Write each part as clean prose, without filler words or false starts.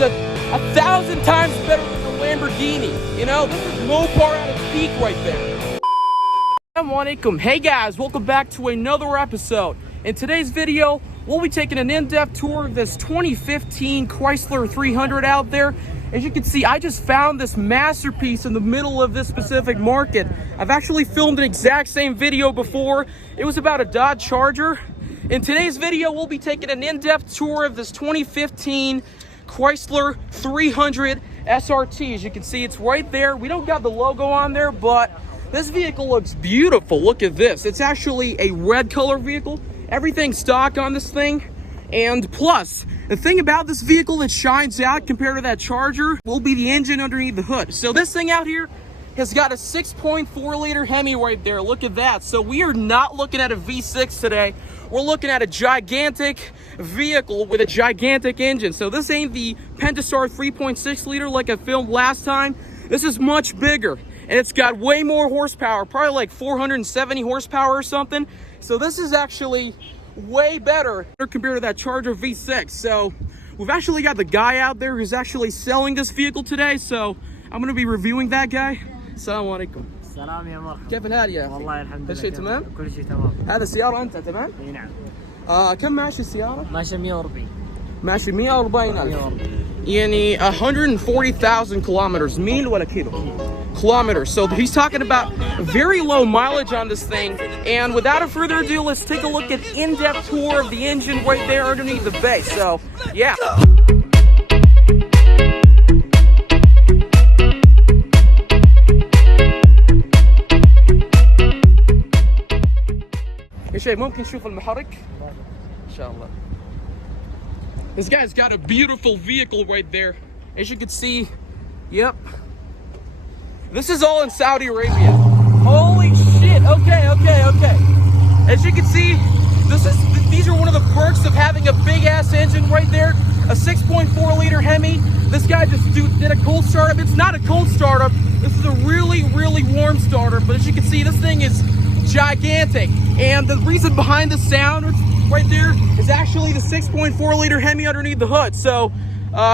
is a 1,000 times better than the Lamborghini. You know, this is MOPAR at its peak right there. Assalamu alaikum. Hey guys, welcome back to another episode. In today's video, we'll be taking an in-depth tour of this 2015 Chrysler 300 out there. As you can see, I just found this masterpiece in the middle of this specific market. I've actually filmed an exact same video before. It was about a Dodge Charger. In today's video, we'll be taking an in-depth tour of this 2015 Chrysler 300 SRT. As you can see, it's right there. We don't got the logo on there, but this vehicle looks beautiful. Look at this. It's actually a red color vehicle. Everything's stock on this thing. And plus, the thing about this vehicle that shines out compared to that Charger will be the engine underneath the hood. So this thing out here has got a 6.4 liter HEMI right there. Look at that. So we are not looking at a V6 today. We're looking at a gigantic vehicle with a gigantic engine. So this ain't the Pentastar 3.6 liter like I filmed last time. This is much bigger. And it's got way more horsepower, probably like 470 horsepower or something. So this is actually way better compared to that Charger V6. So we've actually got the guy out there who's actually selling this vehicle today. So I'm going to be reviewing that guy. Assalamu alaikum. السلام يا مرحبا. كيف الحال يا أخي؟ والله الحمد لله. كل شيء تمام؟ كل شيء تمام. هذا السيارة أنت تمام؟ اي نعم. كم ماشي السيارة؟ ماشي 140. ماشي 140,000. 140. يعني 140,000 kilometers. ميل ولا كيلو? Kilometers. So he's talking about very low mileage on this thing. And without a further ado, let's take a look at in-depth tour of the engine right there underneath the base. So yeah. يا شيخ ممكن نشوف المحرك؟ إن شاء الله. This guy's got a beautiful vehicle right there. As you can see, yep. This is all in Saudi Arabia. Holy shit, okay. As you can see, these are one of the perks of having a big ass engine right there. A 6.4 liter HEMI. This guy just did a cold startup. It's not a cold startup. This is a really, really warm starter. But as you can see, this thing is gigantic. And the reason behind the sound right there is actually the 6.4 liter HEMI underneath the hood. So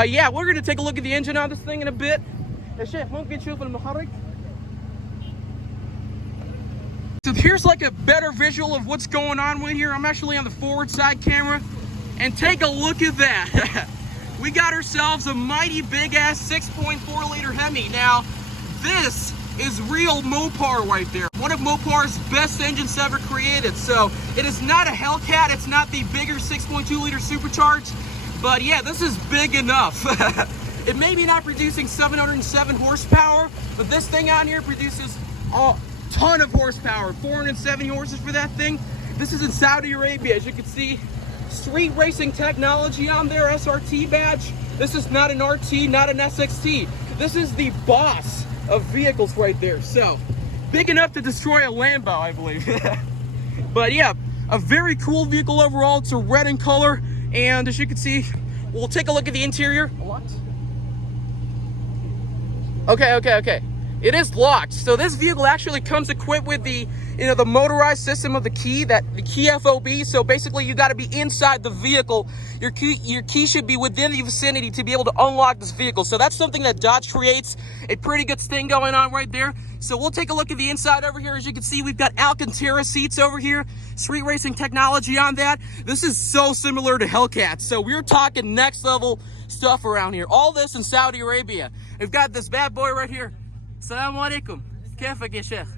yeah, we're gonna take a look at the engine on this thing in a bit. يا شيخ ممكن نشوف المحرك. So here's like a better visual of what's going on with here. I'm actually on the forward side camera, and take a look at that. We got ourselves a mighty big ass 6.4 liter HEMI. Now this is real MOPAR right there. One of MOPAR's best engines ever created. So it is not a Hellcat. It's not the bigger 6.2 liter supercharged, but yeah, this is big enough. It may be not producing 707 horsepower, but this thing out here produces a ton of horsepower, 470 horses for that thing. This is in Saudi Arabia. As you can see, street racing technology on there, SRT badge. This is not an RT, not an SXT. This is the boss of vehicles right there. So big enough to destroy a Lambo, I believe. But yeah, a very cool vehicle overall. It's a red in color, and as you can see, we'll take a look at the interior. What? Okay. It is locked. So this vehicle actually comes equipped with the, the motorized system of the key, the key FOB. So basically you got to be inside the vehicle. Your key should be within the vicinity to be able to unlock this vehicle. So that's something that Dodge creates. A pretty good thing going on right there. So we'll take a look at the inside over here. As you can see, we've got Alcantara seats over here. Street racing technology on that. This is so similar to Hellcat. So we're talking next level stuff around here. All this in Saudi Arabia. We've got this bad boy right here. Assalamu alaikum. Kaifak ya sheikh?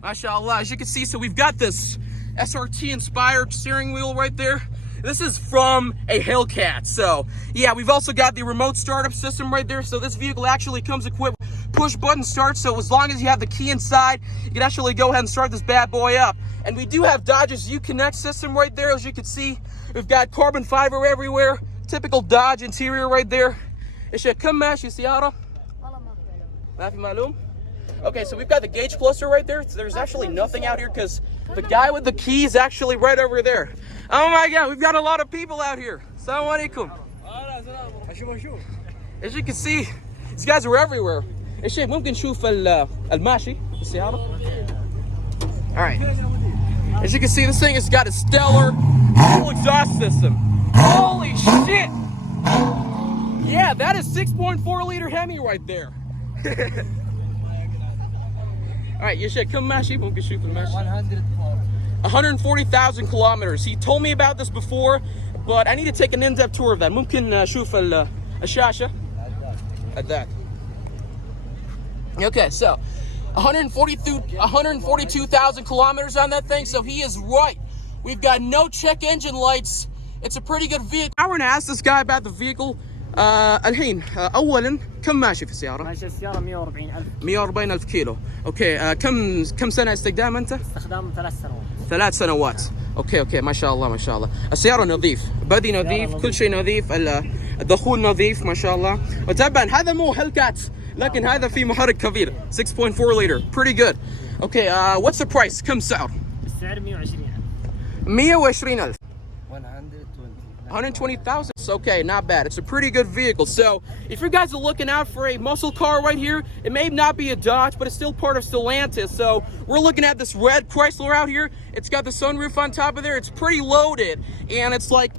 MashaAllah. As you can see, so we've got this SRT inspired steering wheel right there. This is from a Hellcat. So yeah, we've also got the remote startup system right there. So this vehicle actually comes equipped with push button start. So as long as you have the key inside, you can actually go ahead and start this bad boy up. And we do have Dodge's Uconnect system right there. As you can see, we've got carbon fiber everywhere. Typical Dodge interior right there. ايش كم ماشي سيارة؟ والله ما في معلوم. Okay, so we've got the gauge cluster right there. So there's actually nothing out here because the guy with the key is actually right over there. Oh my God, we've got a lot of people out here. Assalamu alaikum. As you can see, these guys are everywhere. ايش ممكن نشوف الماشي السيارة؟ All right. As you can see, this thing has got a stellar full exhaust system. Holy shit! Yeah, that is 6.4 liter Hemi right there. All right, يا كم ماشي ممكن نشوف الماشي. 140,000 kilometers. He told me about this before, but I need to take an in-depth tour of that. ممكن نشوف الشاشة. At that. Okay, so 142,000 kilometers on that thing. So he is right. We've got no check engine lights. It's a pretty good vehicle. I want to ask this guy about the vehicle. الحين اولا كم ماشي في السياره؟ ماشي السياره 140,000. 140,000 كيلو. اوكي كم سنه استخدام انت؟ استخدام 3 سنوات. 3 سنوات. اوكي ما شاء الله ما شاء الله. السياره نظيف، بدي نظيف، كل شيء نظيف، الدخول نظيف ما شاء الله. وطبعا هذا مو هلكات، لكن هذا في محرك كبير 6.4 liter. Pretty good. Okay, what's the price? كم سعر؟ السعر 120,000. 120,000. 120,000. 120,000. Okay, not bad. It's a pretty good vehicle. So if you guys are looking out for a muscle car right here, it may not be a Dodge, but it's still part of Stellantis. So we're looking at this red Chrysler out here. It's got the sunroof on top of there. It's pretty loaded, and it's like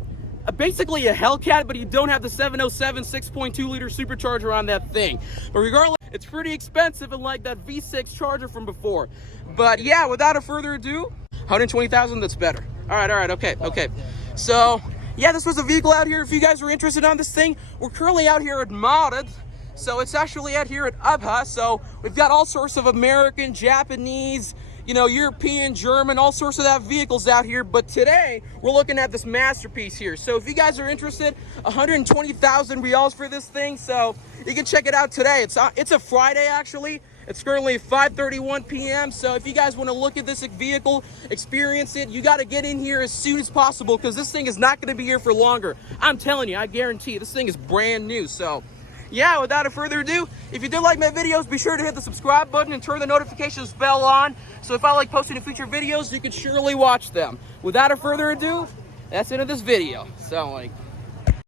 basically a Hellcat, but you don't have the 707 6.2 liter supercharger on that thing. But regardless, it's pretty expensive and like that V6 Charger from before. But yeah, without a further ado, 120,000, that's better. All right, okay. So yeah, this was a vehicle out here. If you guys are interested on this thing, we're currently out here at Marat. So it's actually out here at Abha. So we've got all sorts of American, Japanese, European, German, all sorts of that vehicles out here. But today we're looking at this masterpiece here. So if you guys are interested, 120,000 reals for this thing. So you can check it out today. It's a Friday actually. It's currently 5:31 p.m. So if you guys want to look at this vehicle, experience it, you got to get in here as soon as possible because this thing is not going to be here for longer. I'm telling you, I guarantee this thing is brand new. So yeah, without further ado, if you did like my videos, be sure to hit the subscribe button and turn the notifications bell on. So if I like posting future videos, you can surely watch them. Without further ado, that's the end of this video. So like.